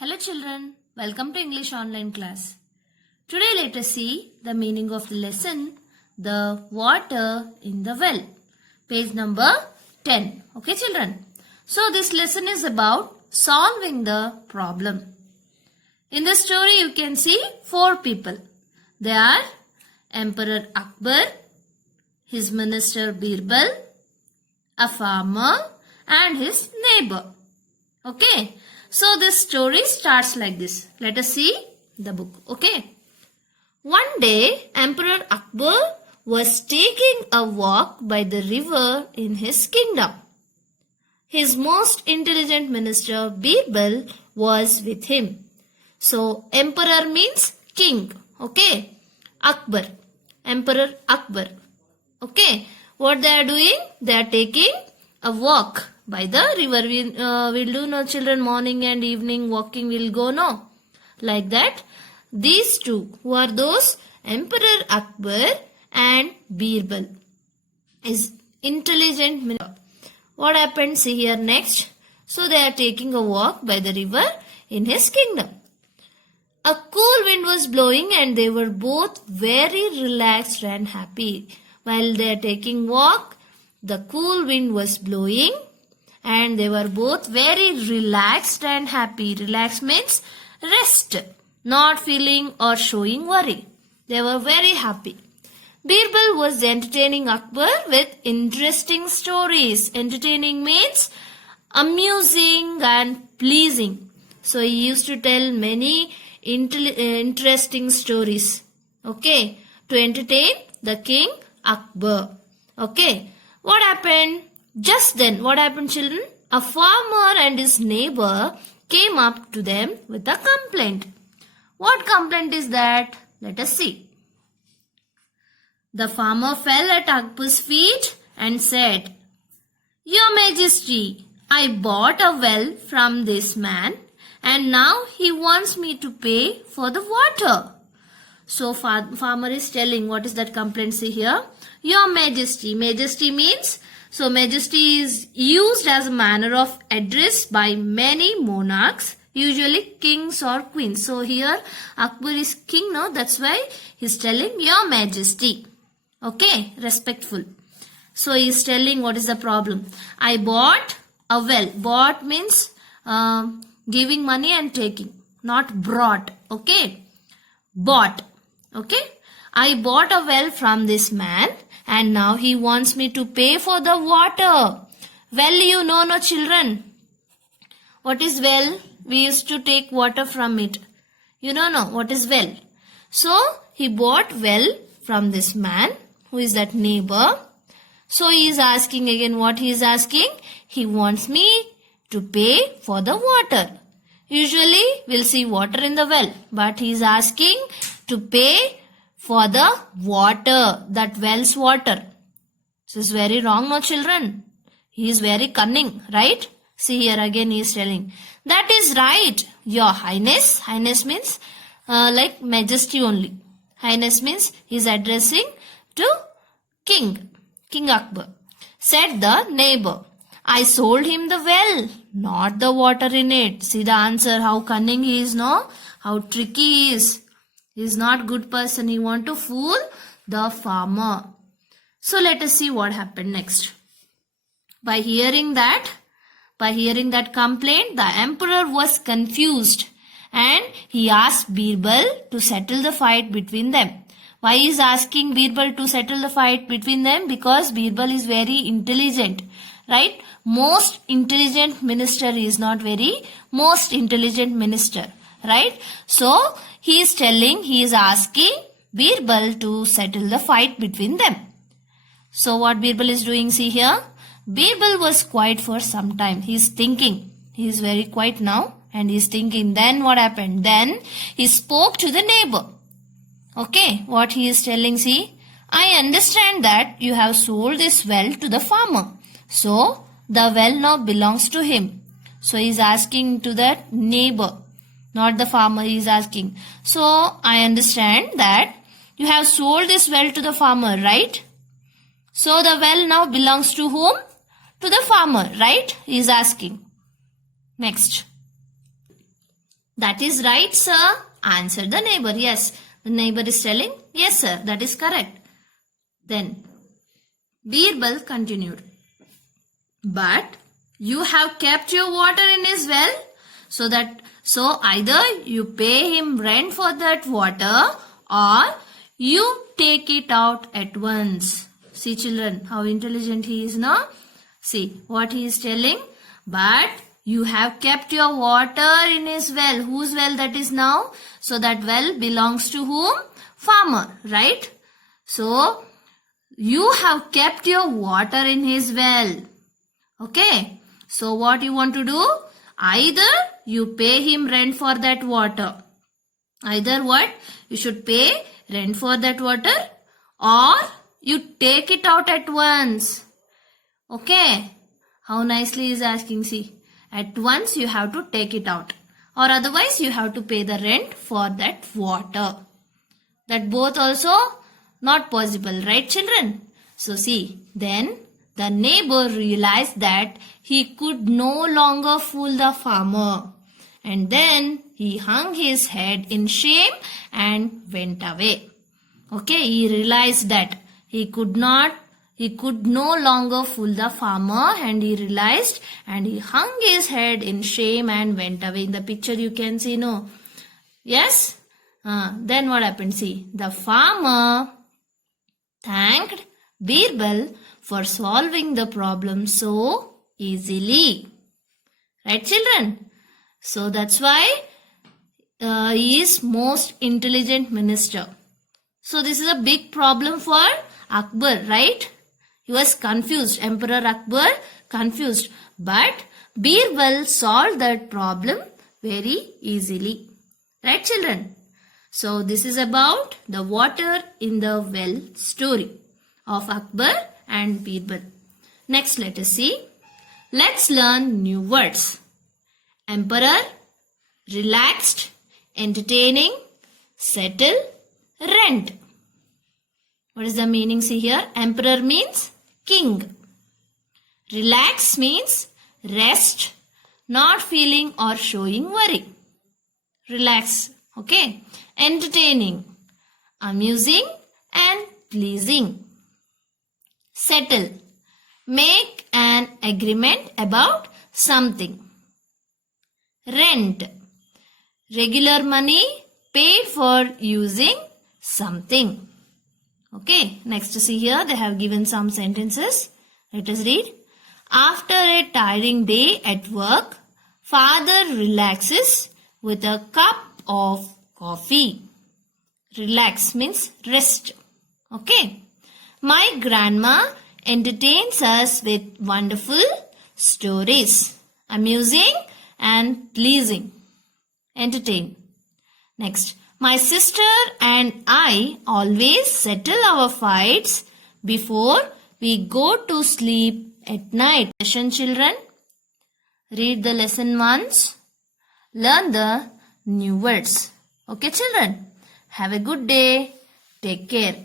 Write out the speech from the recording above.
Hello children, welcome to English online class. Today let us see the meaning of the lesson, the water in the well. Page number 10. Okay children. So this lesson is about solving the problem. In the story you can see 4 people. They are Emperor Akbar, his minister Birbal, a farmer and his neighbor. Okay. So this story starts like this. Let us see the book. Okay. One day, Emperor Akbar was taking a walk by the river in his kingdom. His most intelligent minister Birbal was with him. So emperor means king. Okay. Akbar. Emperor Akbar. Okay. What they are doing? They are taking a walk by the river. We'll do no children morning and evening walking will go no. Like that. These two, who are those? Emperor Akbar and Birbal is intelligent minister. What happened? See here next. So they are taking a walk by the river in his kingdom. A cool wind was blowing and they were both very relaxed and happy. While they are taking walk, the cool wind was blowing and they were both very relaxed and happy. Relaxed means rest, not feeling or showing worry. They were very happy. Birbal was entertaining Akbar with interesting stories. Entertaining means amusing and pleasing. So he used to tell many interesting stories. Okay, to entertain the king Akbar. Okay, what happened? Just then, what happened children? A farmer and his neighbor came up to them with a complaint. What complaint is that? Let us see. The farmer fell at Akbar's feet and said, "Your Majesty, I bought a well from this man and now he wants me to pay for the water." So farmer is telling, what is that complaint? See here. Your Majesty. Majesty means, so majesty is used as a manner of address by many monarchs, usually kings or queens. So here Akbar is king, no? That's why he's telling your majesty. Okay, respectful. So he's telling what is the problem. I bought a well. Bought means giving money and taking, not brought. Okay, bought. Okay, I bought a well from this man and now he wants me to pay for the water. Well, you know, no children. What is well? We used to take water from it. You know, no, what is well? So, he bought well from this man. Who is that neighbor? So, he is asking again, what he is asking? He wants me to pay for the water. Usually, we'll see water in the well. But he is asking to pay for the water, that well's water. This is very wrong, no children. He is very cunning, right? See here again he is telling. That is right, your highness. Highness means like majesty only. Highness means he is addressing to King Akbar. Said the neighbor, I sold him the well, not the water in it. See the answer, how cunning he is, no? How tricky he is. He is not good person. He want to fool the farmer. So let us see what happened next. By hearing that complaint, the emperor was confused and he asked Birbal to settle the fight between them. Why is asking Birbal to settle the fight between them? Because Birbal is very intelligent, right? Most intelligent minister is not very most intelligent minister, right? So he is asking Birbal to settle the fight between them. So what Birbal is doing, see here. Birbal was quiet for some time. He is thinking. He is very quiet now and he is thinking. Then what happened? Then he spoke to the neighbor. Okay, what he is telling, see. I understand that you have sold this well to the farmer. So the well now belongs to him. So he is asking to that neighbor. Not the farmer, he is asking. So, I understand that you have sold this well to the farmer, right? So, the well now belongs to whom? To the farmer, right? He is asking. Next. That is right, sir, answered the neighbor. Yes, the neighbor is telling, yes, sir, that is correct. Then Birbal continued, but you have kept your water in his well, so either you pay him rent for that water or you take it out at once. See children, how intelligent he is now. See what he is telling. But you have kept your water in his well. Whose well that is now? So that well belongs to whom? Farmer, right? So you have kept your water in his well. Okay. So what you want to do? Either you pay him rent for that water. Either what? You should pay rent for that water or you take it out at once. Okay. How nicely he is asking, see. At once you have to take it out. Or otherwise you have to pay the rent for that water. That both also not possible, right children? So see, then the neighbor realized that he could no longer fool the farmer. And then he hung his head in shame and went away. Okay, he realized that he could no longer fool the farmer, and he realized and he hung his head in shame and went away. In the picture you can see, no? Yes? Then what happened? See, the farmer thanked Birbal for solving the problem so easily. Right children? So that's why he is most intelligent minister. So this is a big problem for Akbar, right? He was confused. Emperor Akbar confused. But Birbal solved that problem very easily. Right children? So this is about the water in the well story of Akbar and Birbal. Next let us see. Let's learn new words. Emperor, relaxed, entertaining, settle, rent. What is the meaning? See here. Emperor means king. Relax means rest, not feeling or showing worry. Relax. Okay. Entertaining, amusing and pleasing. Settle, make an agreement about something. Rent, regular money paid for using something. Okay, next to see here they have given some sentences. Let us read. After a tiring day at work, father relaxes with a cup of coffee. Relax means rest. Okay. My grandma entertains us with wonderful stories. Amusing and pleasing. Entertain. Next. My sister and I always settle our fights before we go to sleep at night. Lesson children. Read the lesson once. Learn the new words. Okay children. Have a good day. Take care.